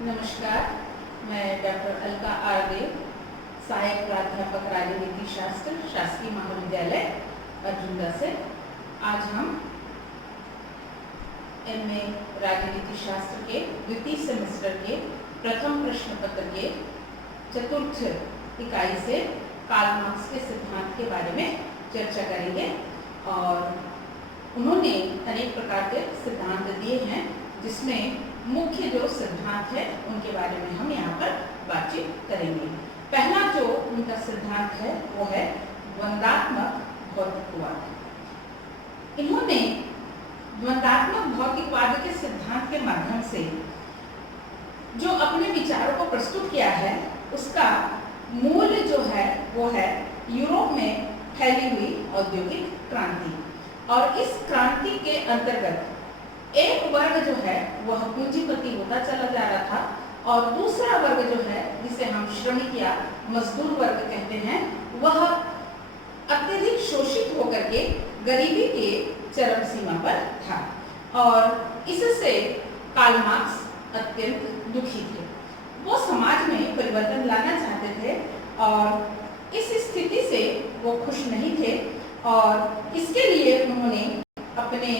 नमस्कार, मैं डॉक्टर अलका आरदे, सहायक प्राध्यापक राजनीति शास्त्र, शासकीय महाविद्यालय अर्जुंदा से। आज हम एमए राजनीति शास्त्र के द्वितीय सेमेस्टर के प्रथम प्रश्न पत्र के चतुर्थ इकाई से कार्ल मार्क्स के सिद्धांत के बारे में चर्चा करेंगे। और उन्होंने अनेक प्रकार के सिद्धांत दिए हैं, जिसमें मुख्य जो सिद्धांत है उनके बारे में हम यहाँ पर बातचीत करेंगे। पहला जो उनका सिद्धांत है वो है द्वंद्वात्मक भौतिकवाद। इन्होंने द्वंद्वात्मक भौतिकवाद के सिद्धांत के माध्यम से जो अपने विचारों को प्रस्तुत किया है, उसका मूल जो है वो है यूरोप में फैली हुई औद्योगिक क्रांति। और इस क्रांति के अंतर्गत एक वर्ग जो है वह पूंजीपति होता चला जा रहा था और दूसरा वर्ग जो है, जिसे हम श्रमिक या मजदूर वर्ग कहते हैं, वह अत्यधिक शोषित होकर के गरीबी के चरम सीमा पर था। और इससे कार्ल मार्क्स अत्यंत दुखी थे। वो समाज में परिवर्तन लाना चाहते थे और इस स्थिति से वो खुश नहीं थे। और इसके लिए उन्होंने अपने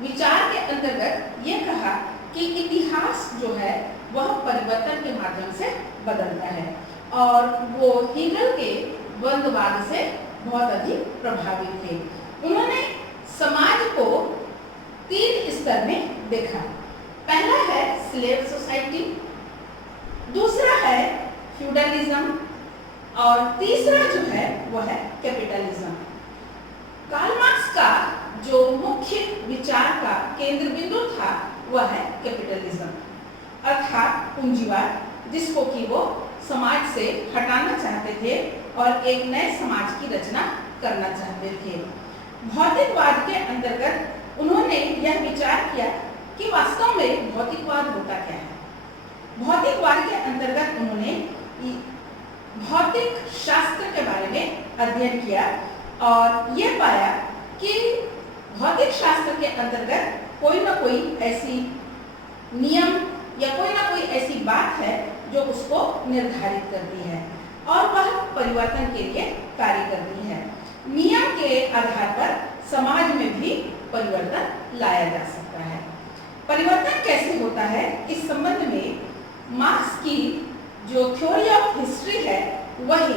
विचार के अंतर्गत ये कहा कि इतिहास जो है वह परिवर्तन के माध्यम से बदलता है। और वो हीगल के द्वंद्ववाद से बहुत अधिक प्रभावित थे। उन्होंने समाज को 3 स्तर में देखा। पहला है स्लेव सोसाइटी, दूसरा है फ्यूडलिज्म और तीसरा जो है वह है कैपिटलिज्म। कार्ल मार्क्स का जो मुख्य विचार का केंद्र बिंदु था वह है कैपिटलिज्म, अर्थात पूंजीवाद, जिसको कि वो समाज से हटाना चाहते थे और एक नए समाज की रचना करना चाहते थे। भौतिकवाद के अंतर्गत उन्होंने यह विचार किया कि वास्तव में भौतिकवाद होता क्या है। भौतिकवाद के अंतर्गत उन्होंने भौतिक शास्त्र के बारे में अध्ययन किया और यह पाया कि भौतिक शास्त्र के अंतर्गत कोई ना कोई ऐसी नियम या कोई ना कोई ऐसी बात है जो उसको निर्धारित करती है और वह परिवर्तन के लिए कार्य करती है। नियम के आधार पर समाज में भी परिवर्तन लाया जा सकता है। परिवर्तन कैसे होता है, इस संबंध में मार्क्स की जो थ्योरी ऑफ हिस्ट्री है वही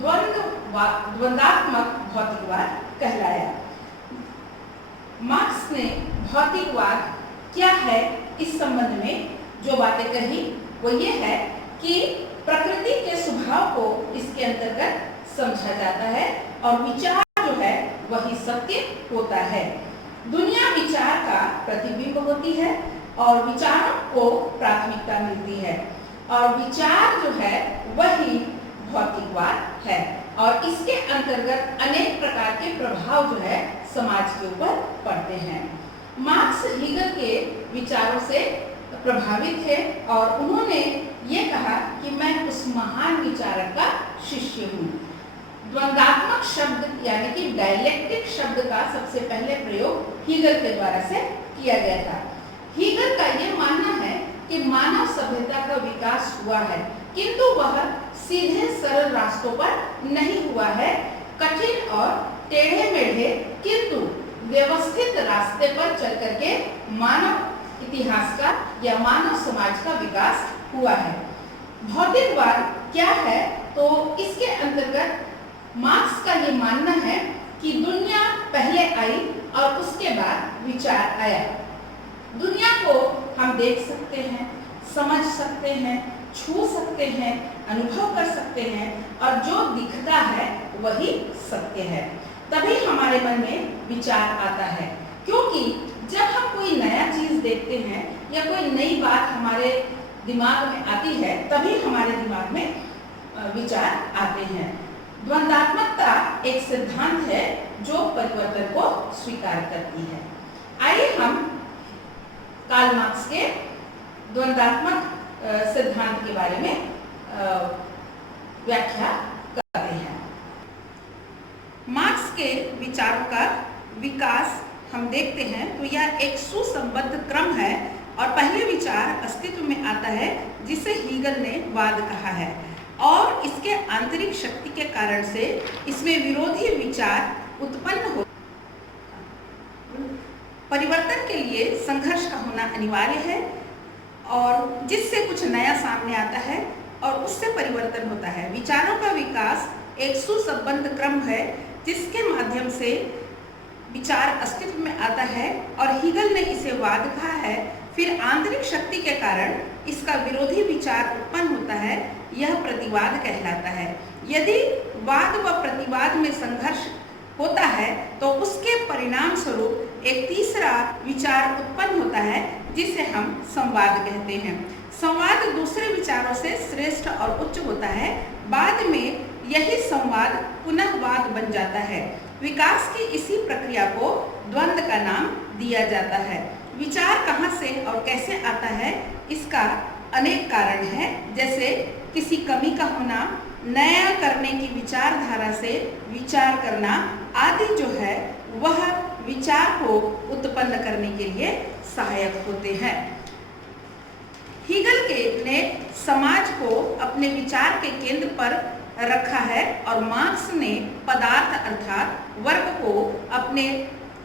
द्वंद्वात्मक भौतिकवाद कहलाया। मार्क्स ने भौतिकवाद क्या है इस संबंध में जो बातें कही वो ये है कि प्रकृति के स्वभाव को इसके अंतर्गत समझा जाता है और विचार जो है वही सत्य होता है। दुनिया विचार का प्रतिबिंब होती है और विचारों को प्राथमिकता मिलती है और विचार जो है वही भौतिकवाद है। और इसके अंतर्गत अनेक प्रकार के प्रभाव जो है समाज के ऊपर पड़ते हैं। मार्क्स हीगल के विचारों से प्रभावित थे और उन्होंने ये कहा कि मैं उस महान विचारक का शिष्य हूँ। द्वंद्वात्मक शब्द यानी कि डायलेक्टिक शब्द का सबसे पहले प्रयोग हीगल के द्वारा से किया गया था। हीगल का ये मानना है कि मानव सभ्यता का विकास हुआ है, किंतु वह सीधे सरल रास्तों पर नहीं हुआ है, कठिन और टेढ़े मेढ़े किंतु व्यवस्थित रास्ते पर चल करके मानव इतिहास का या मानव समाज का विकास हुआ है। भौतिकवाद क्या है, तो इसके अंतर्गत मार्क्स का ये मानना है कि दुनिया पहले आई और उसके बाद विचार आया। दुनिया को हम देख सकते हैं, समझ सकते हैं, छू सकते हैं, अनुभव कर सकते हैं और जो दिखता है वही सत्य है। तभी हमारे मन में विचार आता है, क्योंकि जब हम कोई नया चीज देखते हैं या कोई नई बात हमारे दिमाग में आती है, तभी हमारे दिमाग में विचार आते हैं। द्वंद्वात्मकता एक सिद्धांत है जो परिवर्तन को स्वीकार करती है। आइए हम कार्ल मार्क्स के द्वंद्वात्मक सिद्धांत के बारे में व्याख्या करते हैं। मार्क्स के विचारों का विकास हम देखते हैं तो यह एक सुसंबद्ध क्रम है और पहले विचार अस्तित्व में आता है जिसे हीगल ने वाद कहा है, और इसके आंतरिक शक्ति के कारण से इसमें विरोधी विचार उत्पन्न हो। परिवर्तन के लिए संघर्ष का होना अनिवार्य है, और जिससे कुछ नया सामने आता है और उससे परिवर्तन होता है। विचारों का विकास एक सुसंबद्ध क्रम है जिसके माध्यम से विचार अस्तित्व में आता है, और हीगल ने इसे वाद कहा है। फिर आंतरिक शक्ति के कारण इसका विरोधी विचार उत्पन्न होता है, यह प्रतिवाद कहलाता है। यदि वाद व प्रतिवाद में संघर्ष होता है तो उसके परिणाम स्वरूप एक तीसरा विचार उत्पन्न होता है जिसे हम संवाद कहते हैं। संवाद दूसरे विचारों से श्रेष्ठ और उच्च होता है। बाद में यही संवाद पुनः वाद बन जाता है। विकास की इसी प्रक्रिया को द्वंद्व का नाम दिया जाता है। विचार कहाँ से और कैसे आता है, इसका अनेक कारण है, जैसे किसी कमी का होना, नया करने की विचारधारा से विचार करना आदि जो है वह विचार को उत्पन्न करने के लिए सहायक होते हैं। हीगल ने समाज को अपने विचार के केंद्र पर रखा है, और मार्क्स ने पदार्थ अर्थात वर्ग को अपने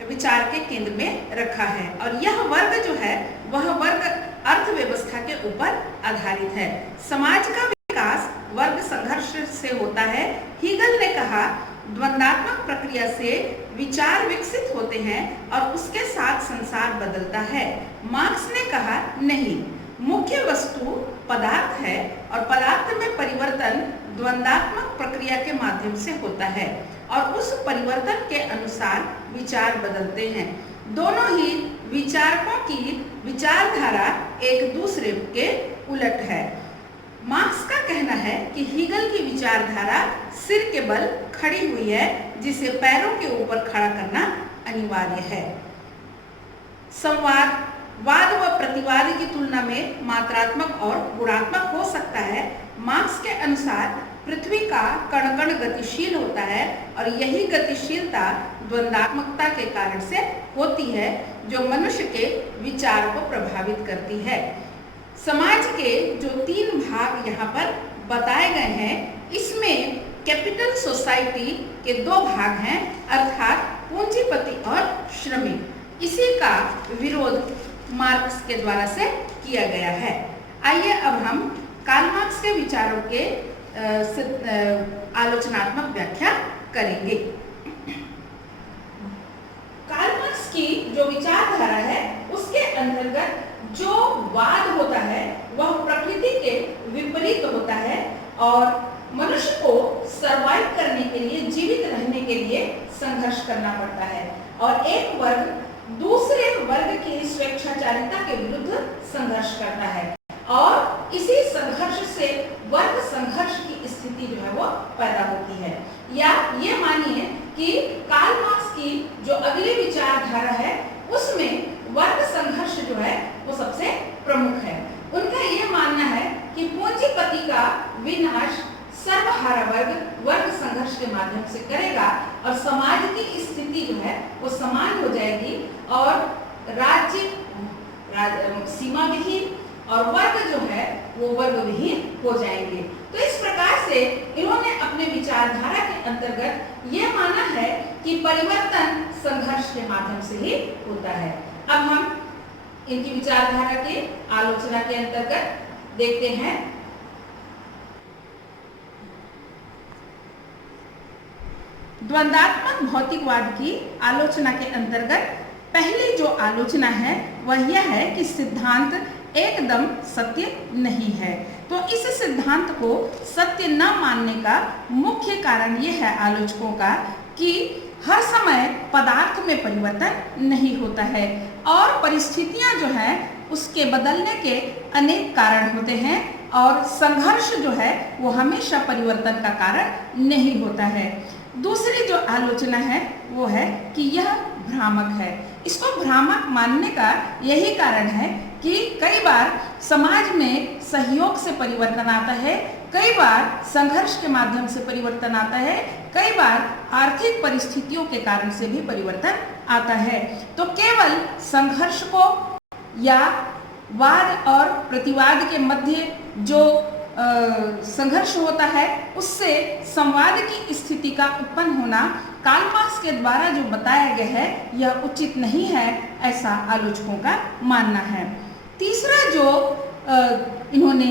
विचार के केंद्र में रखा है, और यह वर्ग जो है वह वर्ग अर्थव्यवस्था के ऊपर आधारित है। समाज का विकास वर्ग संघर्ष से होता है। हीगल ने कहा द्वंद्वात्मक प्रक्रिया से विचार विकसित होते हैं और उसके साथ संसार बदलता है। मार्क्स ने कहा नहीं, मुख्य वस्तु पदार्थ है और पदार्थ में परिवर्तन द्वंद्वात्मक प्रक्रिया के माध्यम से होता है, और उस परिवर्तन के अनुसार विचार बदलते हैं। दोनों ही विचारकों की विचारधारा एक दूसरे के उलट है। मार्क्स का कहना है कि हीगल की विचारधारा सिर के बल खड़ी हुई है, जिसे पैरों के ऊपर खड़ा करना अनिवार्य है। संवाद वाद व प्रतिवाद की तुलना में मात्रात्मक और गुणात्मक हो सकता है। मार्क्स के अनुसार पृथ्वी का कण कण गतिशील होता है, और यही गतिशीलता द्वंद्वात्मकता के कारण से होती है जो मनुष्य के विचार को प्रभावित करती है। समाज के जो 3 भाग यहाँ पर बताए गए हैं, इसमें कैपिटल सोसाइटी के 2 भाग हैं, अर्थात पूंजीपति और श्रमिक। इसी का विरोध मार्क्स के द्वारा से किया गया है। आइए अब हम कार्ल मार्क्स के विचारों के आलोचनात्मक व्याख्या करेंगे। कार्ल मार्क्स की जो विचारधारा है उसके अंतर्गत जो वाद होता है वह प्रकृति के विपरीत होता है, और मनुष्य को सरवाइव करने के लिए, जीवित रहने के लिए संघर्ष करना पड़ता है, और एक वर्ग दूसरे वर्ग की स्वेच्छाचारिता के विरुद्ध संघर्ष करता है, और इसी संघर्ष से वर्ग संघर्ष की स्थिति जो है वो पैदा होती है। या ये मानिए कि कार्ल मार्क्स की जो अगली विचारधारा है उसमें वर्ग संघर्ष जो है वो सबसे प्रमुख है। उनका ये मानना है कि पूंजीपति का विनाश सर्वहारा वर्ग संघर्ष के माध्यम से करेगा, और समाज की स्थिति जो है वो समान हो जाएगी, और राज्य सीमा विहीन और वर्ग जो है वो वर्ग विहीन हो जाएंगे। तो इस प्रकार से इन्होंने अपने विचारधारा के अंतर्गत ये माना है कि परिवर्तन संघर्ष के माध्यम से ही होता है। अब हम इनकी विचारधारा की आलोचना के अंतर्गत देखते हैं। द्वंद्वात्मक भौतिकवाद की आलोचना के अंतर्गत पहली जो आलोचना है वह यह है कि सिद्धांत एकदम सत्य नहीं है। तो इस सिद्धांत को सत्य न मानने का मुख्य कारण यह है आलोचकों का कि हर समय पदार्थ में परिवर्तन नहीं होता है, और परिस्थितियां जो है उसके बदलने के अनेक कारण होते हैं, और संघर्ष जो है वो हमेशा परिवर्तन का कारण नहीं होता है। दूसरी जो आलोचना है वो है कि यह भ्रामक है। इसको भ्रामक मानने का यही कारण है कि कई बार समाज में सहयोग से परिवर्तन आता है, कई बार संघर्ष के माध्यम से परिवर्तन आता है, कई बार आर्थिक परिस्थितियों के कारण से भी परिवर्तन आता है। तो केवल संघर्ष को या वाद और प्रतिवाद के मध्य जो संघर्ष होता है उससे संवाद की स्थिति का उत्पन्न होना कार्ल मार्क्स के द्वारा जो बताया गया है यह उचित नहीं है, ऐसा आलोचकों का मानना है। तीसरा जो इन्होंने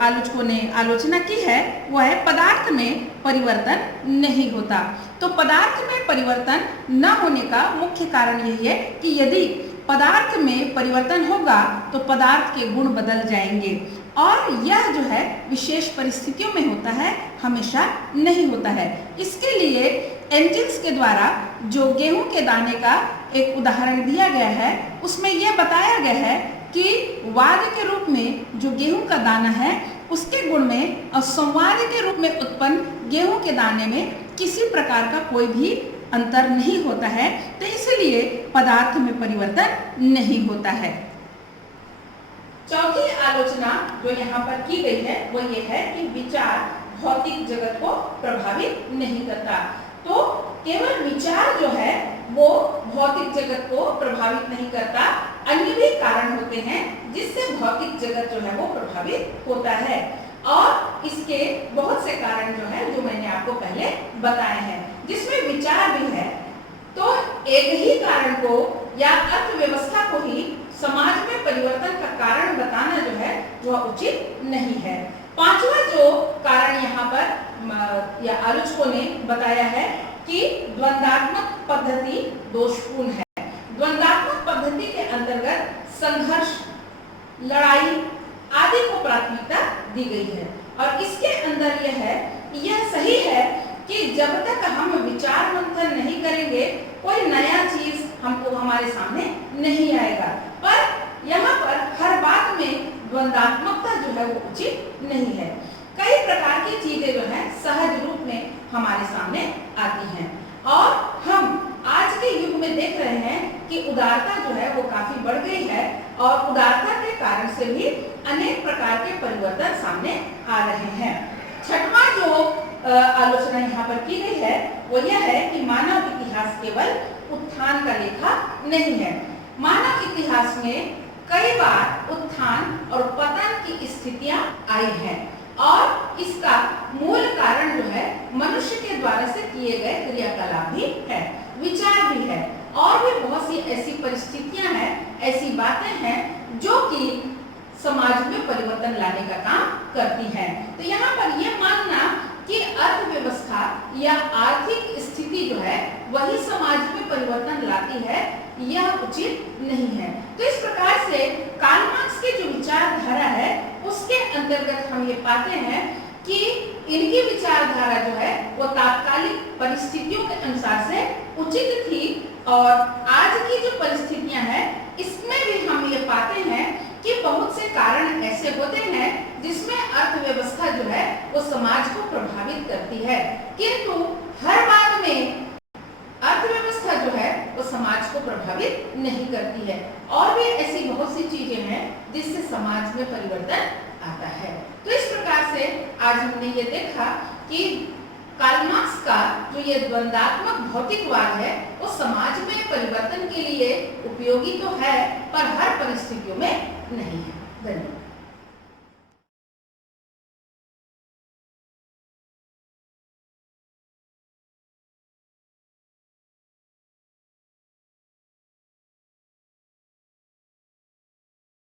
आलोचकों ने आलोचना की है वह है पदार्थ में परिवर्तन नहीं होता। तो पदार्थ में परिवर्तन न होने का मुख्य कारण यही है कि यदि पदार्थ में परिवर्तन होगा तो पदार्थ के गुण बदल जाएंगे और यह जो है विशेष परिस्थितियों में होता है, हमेशा नहीं होता है। इसके लिए एंजिल्स के द्वारा जो गेहूं के दाने का एक उदाहरण दिया गया है उसमें यह बताया गया है कि वाद के रूप में जो गेहूं का दाना है उसके गुण में और संवाद के रूप में उत्पन्न गेहूं के दाने में किसी प्रकार का कोई भी अंतर नहीं होता है, तो इसलिए पदार्थ में परिवर्तन नहीं होता है। चौथी आलोचना जो यहाँ पर की गई है वो ये है कि विचार भौतिक जगत को प्रभावित नहीं करता। तो केवल विचार जो है वो भौतिक जगत को प्रभावित नहीं करता, अन्य भी कारण होते हैं जिससे भौतिक जगत जो है वो प्रभावित होता है और इसके बहुत से कारण जो है जो मैंने आपको पहले बताए हैं जिसमें विचार भी है। तो एक ही कारण को या अर्थव्यवस्था को ही समाज में परिवर्तन का कारण बताना जो है वह उचित नहीं है। पांचवा जो कारण यहाँ पर या आलोचकों ने बताया है कि द्वंद्वात्मक पद्धति दोषपूर्ण है। द्वंद्वात्मक पद्धति के अंतर्गत संघर्ष, लड़ाई आदि को प्राथमिकता दी गई है और इसके अंदर यह है, यह सही है कि जब तक हम विचार मंथन नहीं करेंगे कोई नया चीज हमको हमारे सामने नहीं आएगा, पर यहाँ पर हर बात में द्वंद्वात्मकता जो है वो उचित नहीं है। कई प्रकार की चीजें जो है सहज रूप में हमारे सामने आती हैं और हम आज के युग में देख रहे हैं कि उदारता जो है वो काफी बढ़ गई है और उदारता के कारण से भी अनेक प्रकार के परिवर्तन सामने आ रहे हैं। छठवां जो आलोचना यहाँ पर की गई है वो यह है कि मानव इतिहास केवल उत्थान का लेखा नहीं है। मानव इतिहास में कई बार उत्थान और पतन की स्थितियां आई हैं और इसका मूल कारण जो है मनुष्य के द्वारा से किए गए क्रियाकलाप भी है, विचार भी है और भी बहुत सी ऐसी परिस्थितियां हैं, ऐसी बातें हैं जो कि समाज में परिवर्तन लाने का काम करती हैं। तो यहाँ पर यह मानना कि अर्थव्यवस्था या आर्थिक स्थिति जो है वही समाज में परिवर्तन लाती है, यह उचित नहीं है। तो इस प्रकार से कार्ल मार्क्स की जो विचारधारा है उसके अंतर्गत हम ये पाते हैं कि इनकी विचारधारा जो है वो तात्कालिक परिस्थितियों के अनुसार से उचित थी और आज की जो परिस्थितियां हैं इसमें भी हम ये पाते हैं कि बहुत से कारण ऐसे होते हैं जिसमें अर्थव्यवस्था जो है वो समाज को प्रभावित करती है, किंतु हर बात में अर्थव्यवस्था जो है वो समाज को प्रभावित नहीं करती है और भी ऐसी बहुत सी चीजें हैं जिससे समाज में परिवर्तन आता है। तो इस प्रकार से आज हमने ये देखा कि कार्ल मार्क्स का जो ये द्वंद्वात्मक भौतिकवाद है वो समाज में परिवर्तन के लिए उपयोगी तो है पर हर परिस्थितियों में